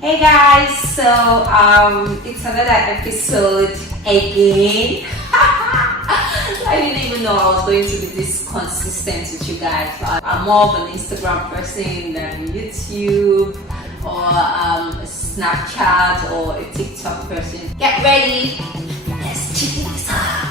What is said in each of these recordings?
Hey guys, so it's another episode again. I didn't even know I was going to be this consistent with you guys. I'm more of an Instagram person than YouTube or a Snapchat or a TikTok person. Get ready, let's check this out.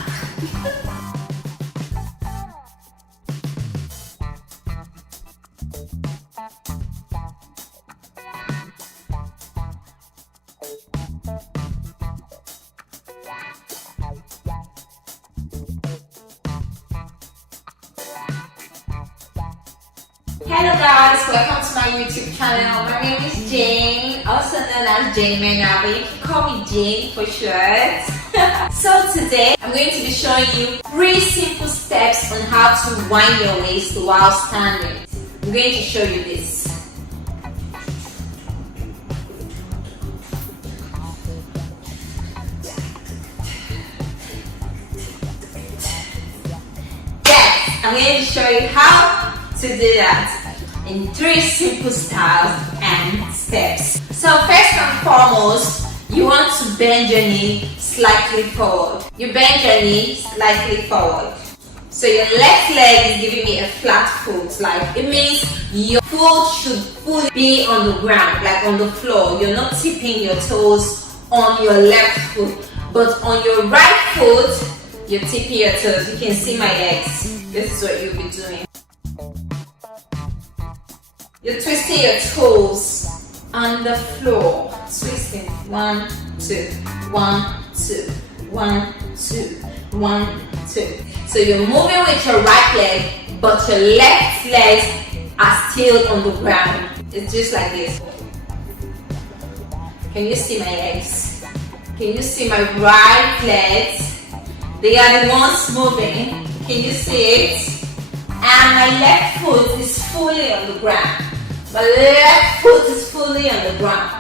Hello guys, welcome to my YouTube channel. My name is Jane, also known as Janemena, but you can call me Jane for short. So today, I'm going to be showing you 3 simple steps on how to wind your waist while standing. I'm going to show you this. Yes, I'm going to show you how to do that in 3 simple styles and steps. So first and foremost, you want to bend your knee slightly forward. You bend your knee slightly forward. So your left leg is giving me a flat foot. Like it means your foot should fully be on the ground, like on the floor. You're not tipping your toes on your left foot, but on your right foot, you're tipping your toes. You can see my legs. This is what you'll be doing. You're twisting your toes on the floor. Twisting. 1, 2, 1, 2, 1, 2, 1, 2. So you're moving with your right leg, but your left legs are still on the ground. It's just like this. Can you see my legs? Can you see my right legs? They are the ones moving. Can you see it? And my left foot is fully on the ground. My left foot is fully on the ground.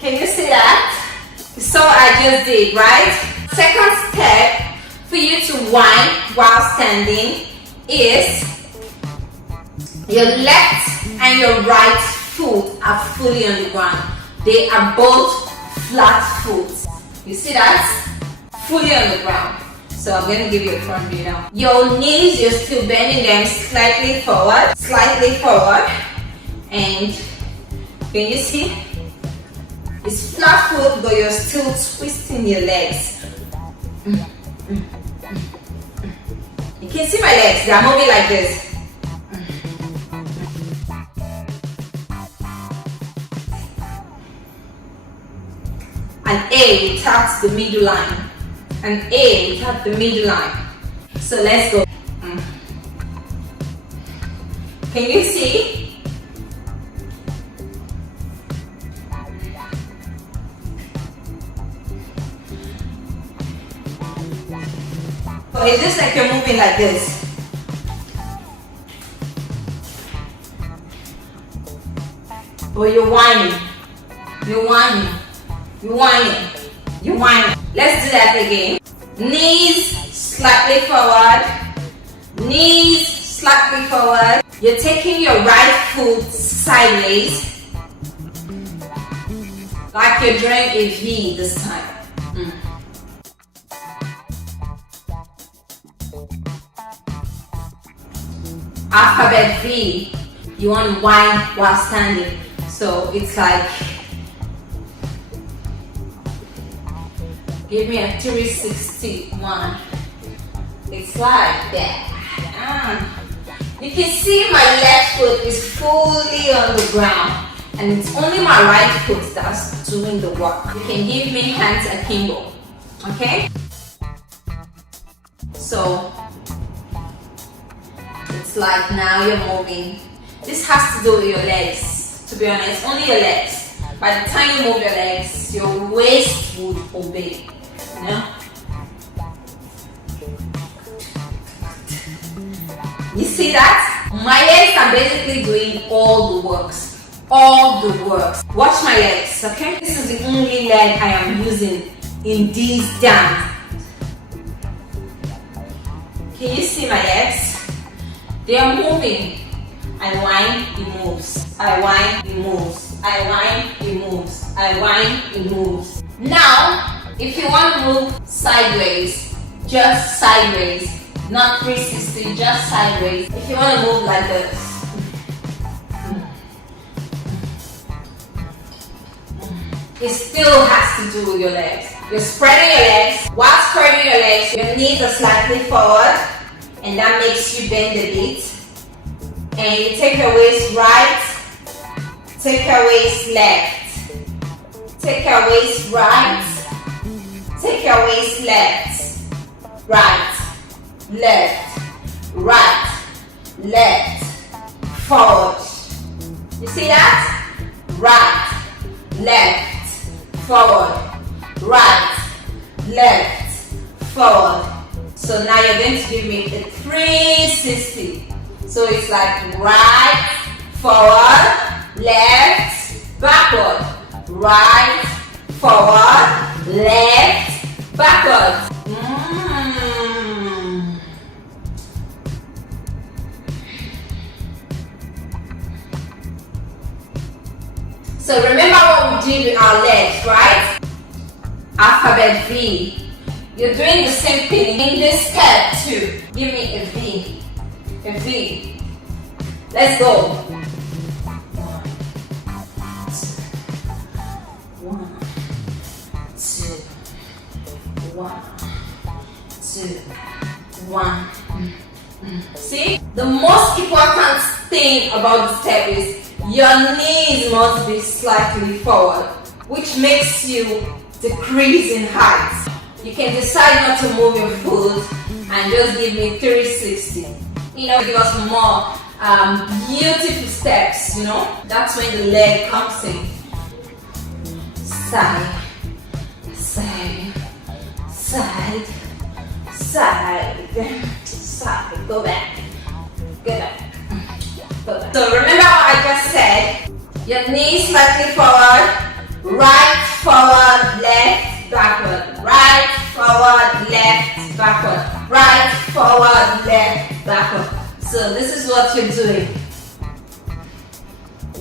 Can you see that? So I just did, right? Second step for you to whine while standing is your left and your right foot are fully on the ground. They are both flat foot. You see that? Fully on the ground. So I'm going to give you a front view now. Your knees, you're still bending them slightly forward. And can you see? It's flat foot, but you're still twisting your legs. You can see my legs, they're moving like this. And A without the middle line. And A without the middle line. So let's go. Can you see? So it's just like you're moving like this. Or you're whining. You're whining. You're whining. You're whining. Let's do that again. Knees slightly forward. Knees slightly forward. You're taking your right foot sideways. Like you're drawing a V this time. Alphabet V. You want to whine while standing. So it's like, give me a 361. It's like that. You can see my left foot is fully on the ground, and it's only my right foot that's doing the work. You can give me hands akimbo. Okay? So it's like now you're moving. This has to do with your legs. To be honest, only your legs. By the time you move your legs, your waist would obey. You know? You see that? My legs are basically doing all the works. All the works. Watch my legs, okay? This is the only leg I am using in these dance. Can you see my legs? They are moving. I whine, he moves. I whine, he moves. I whine, he moves. I whine, he moves. Now, if you want to move sideways, just sideways, not 360, just sideways. If you want to move like this, it still has to do with your legs. You're spreading your legs. While spreading your legs, your knees are slightly forward, and that makes you bend a bit. And you take your waist right, take your waist left, take your waist right, take your waist left, right, left, right, left, forward. You see that? Right, left, forward, right, left, forward. So now you're going to give me a 360. So it's like right, forward, left, backward, right, forward, left, backward. So remember what we did with our legs, right? Alphabet V. You're doing the same thing in this step too. Give me a V. A V. Let's go. 1, 2, 1, 2, 1. See? The most important thing about the step is your knees must be slightly forward, which makes you decrease in height. You can decide not to move your foot and just give me 360. You know, give us more beautiful steps, you know. That's when the leg comes in. Side, side, side, side, side. Go back. Go back. Go back. So remember what I just said. Your knees slightly forward, right, forward, left, backward, right, forward, left, backward, right, forward, left, backward. So this is what you're doing.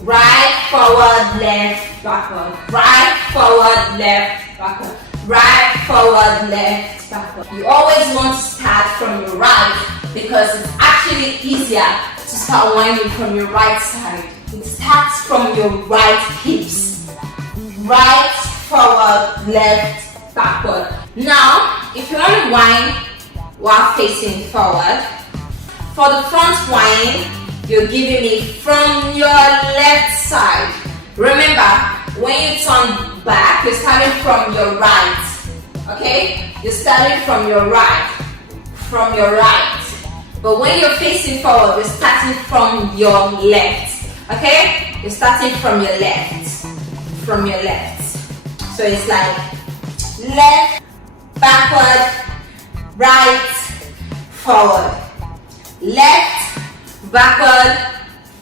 Right, forward, left, backward, right, forward, left, backward, right, forward, left, backward. You always want to start from your right because it's actually easier to start winding from your right side. It starts from your right hips. Right, forward, left, backward. Now, if you want to whine while facing forward, for the front whine, you're giving me from your left side. Remember, when you turn back, you're starting from your right. Okay? You're starting from your right. From your right. But when you're facing forward, you're starting from your left. Okay? You're starting from your left. From your left. So it's like left, backward, right, forward. Left, backward,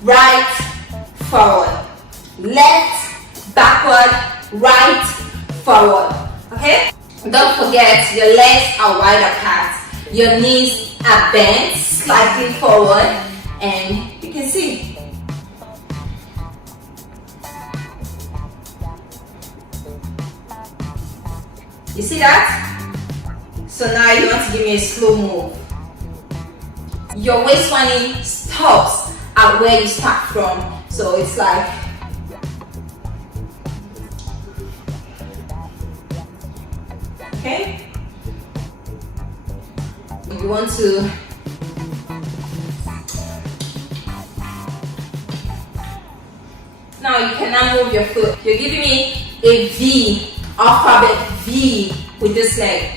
right, forward. Left, backward, right, forward. Okay? Don't forget your legs are wide apart. Your knees are bent slightly forward, and you can see. You see that? So now you want to give me a slow move. Your waist whining stops at where you start from. So it's like okay. You want to now you can now move your foot. You're giving me a V, alphabet V with this leg.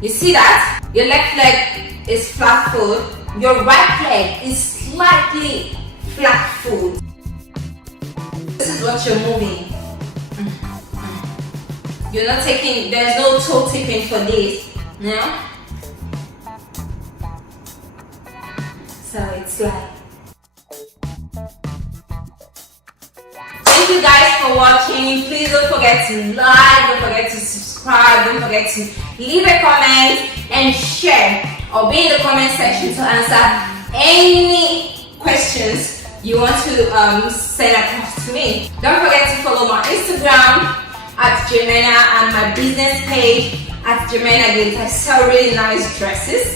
You see that? Your left leg is flat foot. Your right leg is slightly flat foot. This is what you're moving. You're not taking, there's no toe tipping for this. You know? So it's like. Thank you guys for watching. Please don't forget to like, don't forget to subscribe, don't forget to leave a comment, and share, or be in the comment section to answer any questions you want to send across to me. Don't forget to follow my Instagram at Janemena and my business page at Janemena Glitter. I sell really nice dresses,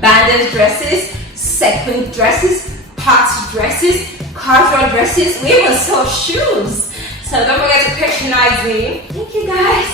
bandage dresses, sequin dresses, party dresses, casual dresses. We even sell shoes. So don't forget to patronize me. Thank you guys.